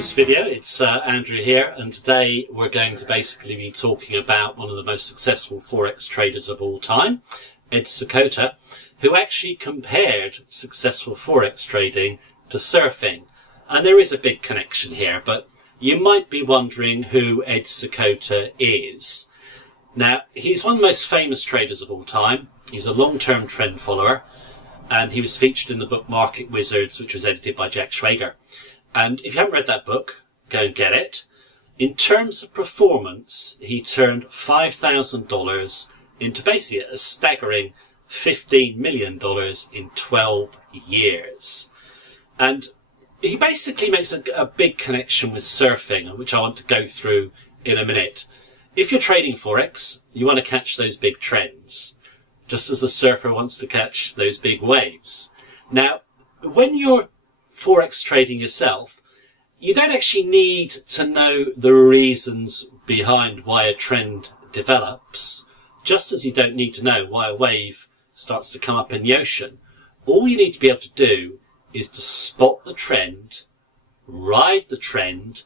this video. It's Andrew here, and today we're going to basically be talking about one of the most successful Forex traders of all time, Ed Seykota, who actually compared successful Forex trading to surfing. And there is a big connection here, but you might be wondering who Ed Seykota is. Now, he's one of the most famous traders of all time. He's a long-term trend follower, and he was featured in the book Market Wizards, which was edited by Jack Schwager. And if you haven't read that book, go and get it. In terms of performance, he turned $5,000 into basically a staggering $15 million in 12 years. And he basically makes a big connection with surfing, which I want to go through in a minute. If you're trading Forex, you want to catch those big trends, just as a surfer wants to catch those big waves. Now, when you're Forex trading yourself, you don't actually need to know the reasons behind why a trend develops, just as you don't need to know why a wave starts to come up in the ocean. All you need to be able to do is to spot the trend, ride the trend,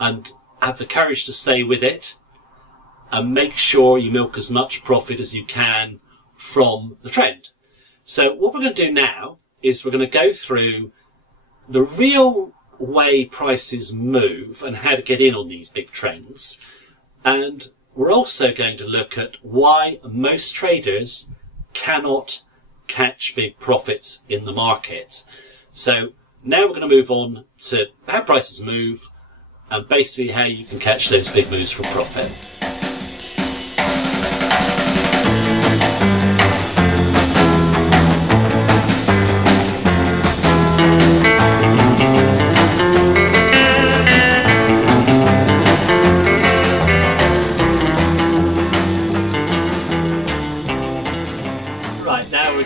and have the courage to stay with it, and make sure you milk as much profit as you can from the trend. So what we're going to do now is we're going to go through the real way prices move and how to get in on these big trends. And we're also going to look at why most traders cannot catch big profits in the market. So now we're going to move on to how prices move and basically how you can catch those big moves for profit.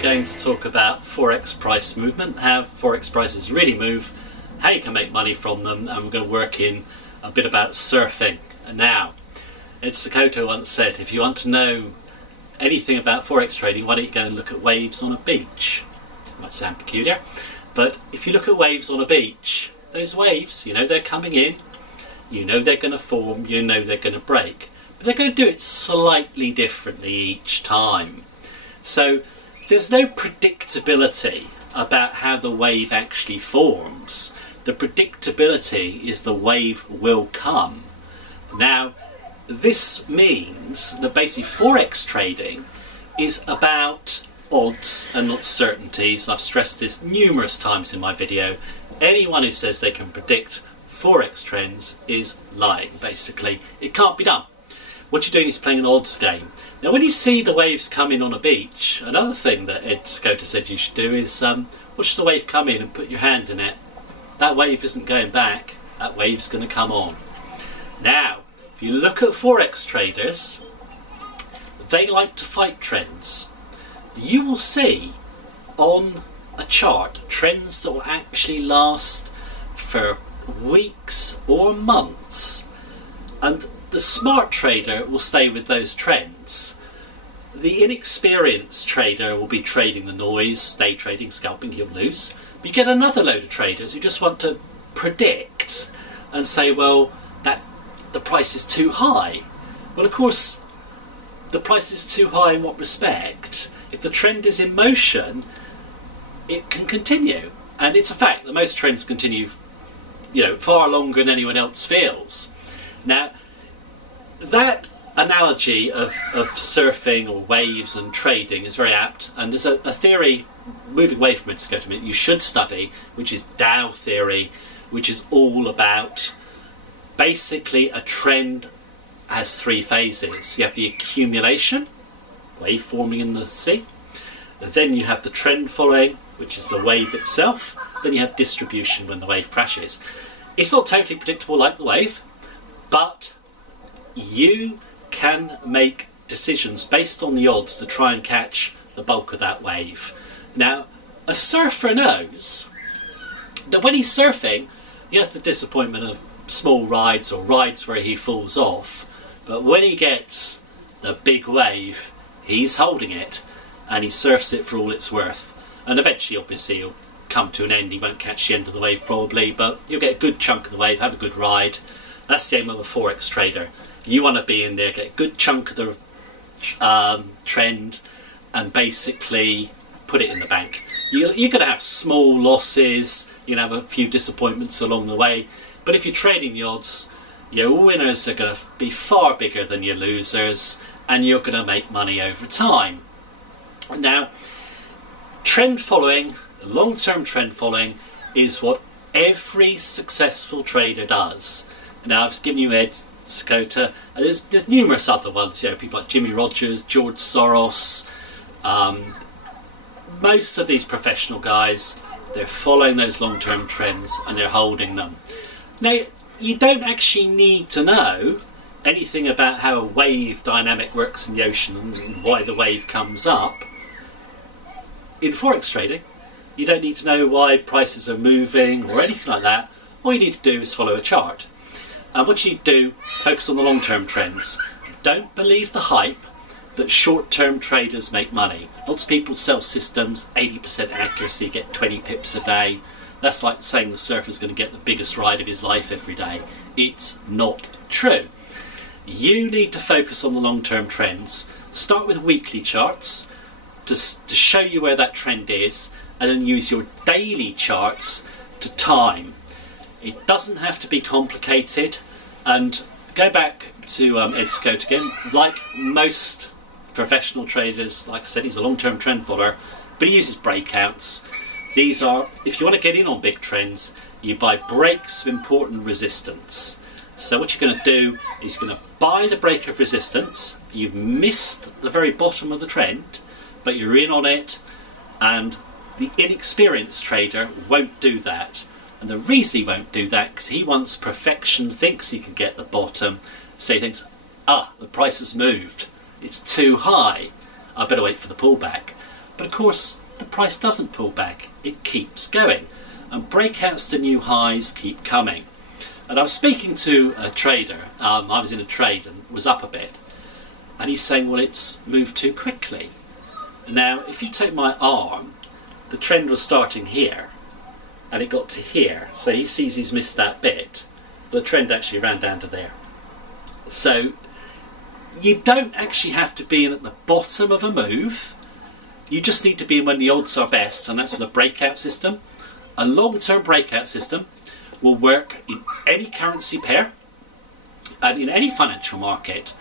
Going to talk about Forex price movement, how Forex prices really move, how you can make money from them, and we're going to work in a bit about surfing. And now, Ed Seykota once said, if you want to know anything about Forex trading, why don't you go and look at waves on a beach? It might sound peculiar, but if you look at waves on a beach, those waves, you know they're coming in, you know they're going to form, you know they're going to break, but they're going to do it slightly differently each time. So there's no predictability about how the wave actually forms. The predictability is the wave will come. Now, this means that basically Forex trading is about odds and not certainties. I've stressed this numerous times in my video. Anyone who says they can predict Forex trends is lying, basically. It can't be done. What you're doing is playing an odds game. Now, when you see the waves come in on a beach, another thing that Ed Seykota said you should do is watch the wave come in and put your hand in it. That wave isn't going back, that wave's going to come on. Now, if you look at Forex traders, they like to fight trends. You will see on a chart trends that will actually last for weeks or months, and the smart trader will stay with those trends. The inexperienced trader will be trading the noise, day trading, scalping, he'll lose. But you get another load of traders who just want to predict and say, well, the price is too high. Well, of course, the price is too high in what respect? If the trend is in motion, it can continue. And it's a fact that most trends continue, far longer than anyone else feels. Now, that analogy of surfing or waves and trading is very apt, and there's a theory, moving away from Ed Seykota, you should study, which is Dow theory, which is all about basically a trend has three phases. You have the accumulation, wave forming in the sea, then you have the trend following, which is the wave itself, then you have distribution when the wave crashes. It's not totally predictable like the wave, but you can make decisions based on the odds to try and catch the bulk of that wave. Now, a surfer knows that when he's surfing, he has the disappointment of small rides or rides where he falls off, but when he gets the big wave, he's holding it and he surfs it for all it's worth. And eventually, obviously, he'll come to an end. He won't catch the end of the wave probably, but you'll get a good chunk of the wave, have a good ride. That's the aim of a Forex trader. You want to be in there, get a good chunk of the trend, and basically put it in the bank. You're going to have small losses, you're going to have a few disappointments along the way, but if you're trading the odds, your winners are going to be far bigger than your losers, and you're going to make money over time. Now, trend following, long-term trend following, is what every successful trader does. Now, I've given you Ed Sakota, and there's numerous other ones, you know, people like Jimmy Rogers, George Soros. Most of these professional guys, they're following those long-term trends and they're holding them. Now, you don't actually need to know anything about how a wave dynamic works in the ocean and why the wave comes up. In Forex trading, you don't need to know why prices are moving or anything like that. All you need to do is follow a chart. And what you do, focus on the long-term trends. Don't believe the hype that short-term traders make money. Lots of people sell systems, 80% accuracy, get 20 pips a day. That's like saying the surfer's going to get the biggest ride of his life every day. It's not true. You need to focus on the long-term trends. Start with weekly charts to show you where that trend is, and then use your daily charts to time. It doesn't have to be complicated, and go back to Ed Sakota again. Like most professional traders, like I said, he's a long-term trend follower, but he uses breakouts. These are, if you want to get in on big trends, you buy breaks of important resistance. So what you're going to do is you're going to buy the break of resistance. You've missed the very bottom of the trend, but you're in on it, and the inexperienced trader won't do that. And the reason he won't do that, because he wants perfection, thinks he can get the bottom, so he thinks, the price has moved, it's too high, I better wait for the pullback. But of course, the price doesn't pull back, it keeps going. And breakouts to new highs keep coming. And I was speaking to a trader, I was in a trade and was up a bit, and he's saying, well, it's moved too quickly. Now, if you take my arm, the trend was starting here, and it got to here, so he sees he's missed that bit, but the trend actually ran down to there. So you don't actually have to be in at the bottom of a move, you just need to be in when the odds are best, and that's with a breakout system. A long-term breakout system will work in any currency pair and in any financial market.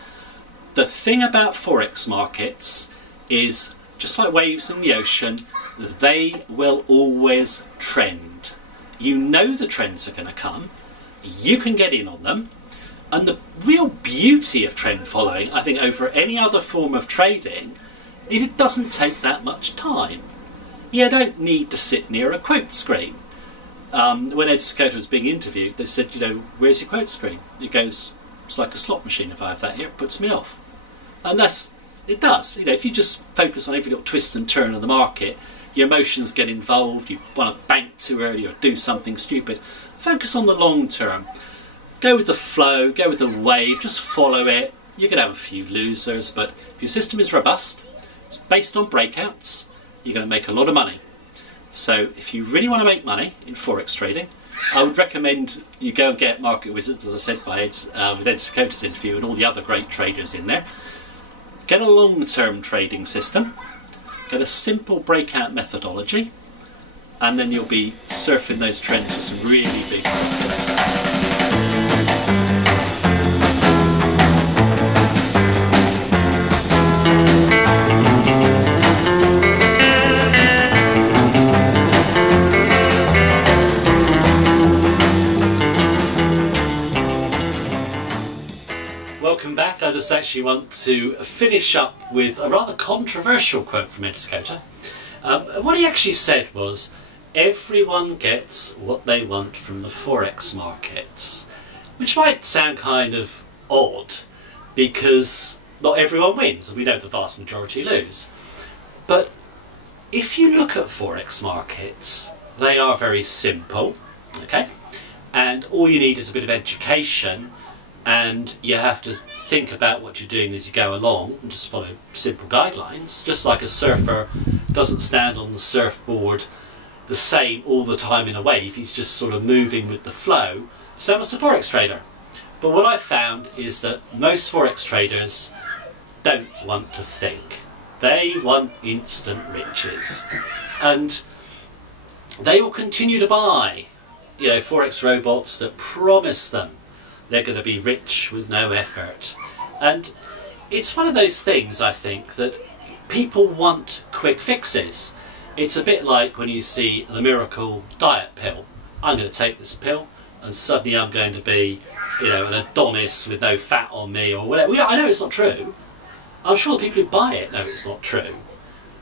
The thing about Forex markets is, just like waves in the ocean, they will always trend. You know the trends are going to come, you can get in on them, and the real beauty of trend following, I think, over any other form of trading, is it doesn't take that much time. You don't need to sit near a quote screen. When Ed Sakota was being interviewed, they said, you know, where's your quote screen? He goes, it's like a slot machine. If I have that here, it puts me off. And it does. You know, if you just focus on every little twist and turn of the market, your emotions get involved, you want to bank too early or do something stupid. Focus on the long term. Go with the flow, go with the wave, just follow it. You're going to have a few losers, but if your system is robust, it's based on breakouts, you're going to make a lot of money. So if you really want to make money in Forex trading, I would recommend you go and get Market Wizards, as I said, with Ed Sakota's interview and all the other great traders in there. Get a long-term trading system, get a simple breakout methodology, and then you'll be surfing those trends with some really big profits. Welcome back. I just actually want to finish up with a rather controversial quote from Ed Sakota. What he actually said was, everyone gets what they want from the Forex markets. Which might sound kind of odd, because not everyone wins, and we know the vast majority lose. But if you look at Forex markets, they are very simple, okay? And all you need is a bit of education, and you have to think about what you're doing as you go along and just follow simple guidelines. Just like a surfer doesn't stand on the surfboard the same all the time in a wave. He's just sort of moving with the flow. So must a Forex trader. But what I've found is that most Forex traders don't want to think. They want instant riches. And they will continue to buy, you know, Forex robots that promise them they're going to be rich with no effort. And it's one of those things, I think, that people want quick fixes. It's a bit like when you see the miracle diet pill. I'm going to take this pill and suddenly I'm going to be, you know, an Adonis with no fat on me or whatever. I know it's not true. I'm sure the people who buy it know it's not true.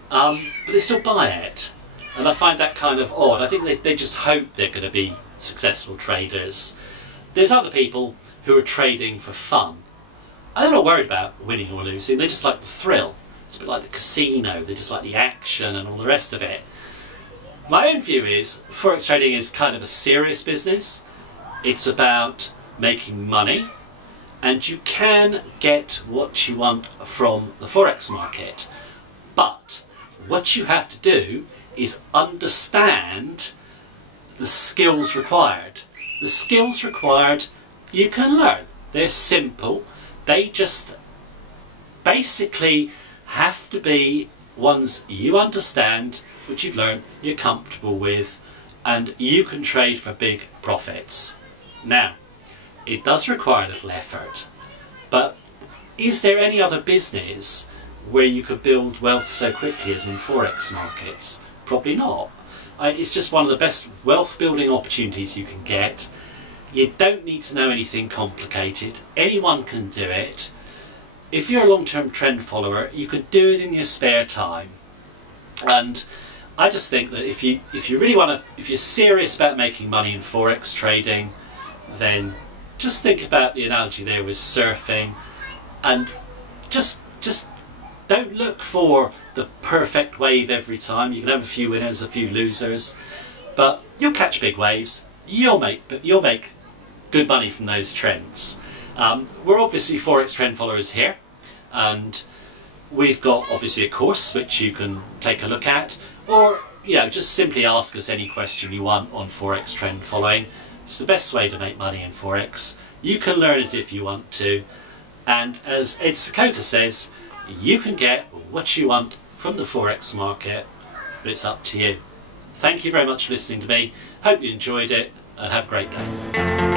But they still buy it. And I find that kind of odd. I think they just hope they're going to be successful traders. There's other people who are trading for fun. And they're not worried about winning or losing. They just like the thrill. It's a bit like the casino. They just like the action and all the rest of it. My own view is Forex trading is kind of a serious business. It's about making money. And you can get what you want from the Forex market. But what you have to do is understand the skills required. The skills required you can learn. They're simple. They just basically have to be ones you understand, which you've learned, you're comfortable with, and you can trade for big profits. Now, it does require a little effort, but is there any other business where you could build wealth so quickly as in Forex markets? Probably not. It's just one of the best wealth building opportunities you can get. You don't need to know anything complicated. Anyone can do it. If you're a long-term trend follower, you could do it in your spare time. And I just think that if you really want to, if you're serious about making money in Forex trading, then just think about the analogy there with surfing, and just don't look for the perfect wave every time. You can have a few winners, a few losers, but you'll catch big waves. You'll make good money from those trends. We're obviously Forex trend followers here, and we've got obviously a course which you can take a look at, or just simply ask us any question you want on Forex trend following. It's the best way to make money in Forex. You can learn it if you want to, and as Ed Sakota says, you can get what you want from the Forex market, but it's up to you. Thank you very much for listening to me. Hope you enjoyed it, and have a great day.